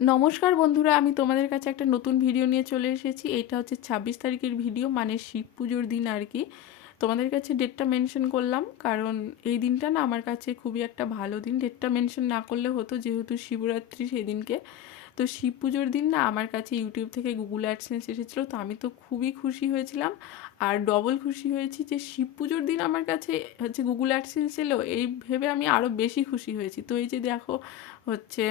নমস্কার বন্ধুরা, আমি তোমাদের কাছে একটা নতুন ভিডিও নিয়ে চলে এসেছি। এটা হচ্ছে 26 তারিখের ভিডিও, মানে শিব পুজোর দিন আর কি। তোমাদের কাছে ডেটটা মেনশন করলাম কারণ এই দিনটা না আমার কাছে খুবই একটা ভালো দিন। ডেটটা মেনশন না করলে হতো, যেহেতু শিবরাত্রি সেই দিনকে। তো শিব পুজোর দিন না আমার কাছে ইউটিউব থেকে গুগল অ্যাডসেন্স এসেছিলো, তো আমি তো খুবই খুশি হয়েছিলাম। আর ডবল খুশি হয়েছি যে শিব পুজোর দিন আমার কাছে হচ্ছে গুগল অ্যাডসেন্স এলো, এই ভেবে আমি আরও বেশি খুশি হয়েছি। তো এই যে দেখো হচ্ছে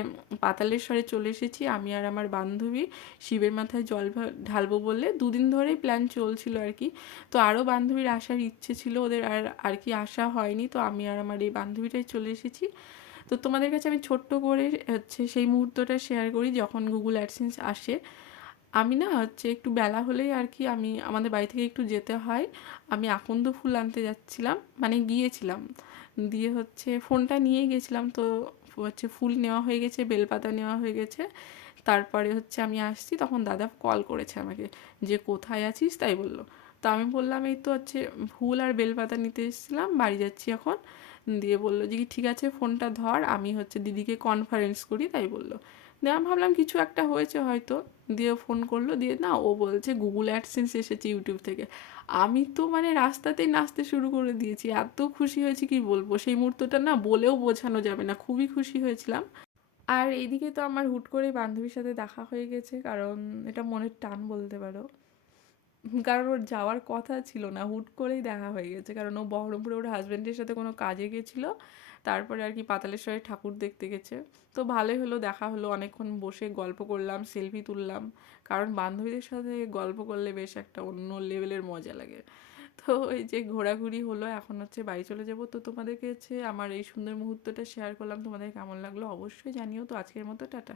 পাতালেশ্বরে চলে এসেছি আমি আর আমার বান্ধবী। শিবের মাথায় জল ঢালবো বলে দুদিন ধরেই প্ল্যান চলছিল আর কি। তো আরও বান্ধবীর আসার ইচ্ছে ছিল, ওদের আর কি আসা হয়নি, তো আমি আর আমার এই বান্ধবীটাই চলে এসেছি। তো তোমাদের কাছে আমি ছোট্ট করে হচ্ছে সেই মুহূর্তটা শেয়ার করি যখন গুগল অ্যাডসেন্স আসে। আমি না হচ্ছে একটু বেলা হলেই আর কি আমি আমাদের বাড়ি থেকে একটু যেতে হয়। আমি আকন্দ ফুল আনতে যাচ্ছিলাম, মানে গিয়েছিলাম, দিয়ে হচ্ছে ফোনটা নিয়ে গেছিলাম। তো হচ্ছে ফুল নেওয়া হয়ে গেছে, বেলপাতা নেওয়া হয়ে গেছে। তারপরে হচ্ছে আমি আসছি, তখন দাদা কল করেছে আমাকে যে কোথায় আছিস তাই বললো। তো আমি বললাম এই তো হচ্ছে ফুল আর বেলপাতা নিতে এসেছিলাম, বাড়ি যাচ্ছি এখন। দিয়ে বললো যে কি ঠিক আছে ফোনটা ধর, আমি হচ্ছে দিদিকে কনফারেন্স করি তাই বললো। দিয়ে আমি ভাবলাম কিছু একটা হয়েছে হয়তো। দিয়ে ফোন করলো, দিয়ে না ও বলছে গুগল অ্যাডসেন্স এসেছে ইউটিউব থেকে। আমি তো মানে রাস্তাতেই নাচতে শুরু করে দিয়েছি, এত খুশি হয়েছি কি বলবো। সেই মুহূর্তটা না বলেও বোঝানো যাবে না, খুবই খুশি হয়েছিলাম। আর এইদিকে তো আমার হুট করে বান্ধবীর সাথে দেখা হয়ে গেছে, কারণ এটা মনের টান বলতে পারো। কারণ ওর যাওয়ার কথা ছিল না, হুট করেই দেখা হয়ে গেছে, কারণ ও বহরমপুরে ওর হাজব্যান্ডের সাথে কোনো কাজে গেছিলো। তারপরে আর কি পাতালেশ্বরে ঠাকুর দেখতে গেছে। তো ভালোই হলো, দেখা হলো, অনেকক্ষণ বসে গল্প করলাম, সেলফি তুললাম। কারণ বান্ধবীদের সাথে গল্প করলে বেশ একটা অন্য লেভেলের মজা লাগে। তো এই যে ঘোরাঘুরি হলো, এখন হচ্ছে বাড়ি চলে যাব। তো তোমাদেরকে হচ্ছে আমার এই সুন্দর মুহূর্তটা শেয়ার করলাম, তোমাদের কেমন লাগলো অবশ্যই জানিও। তো আজকের মতো টাটা।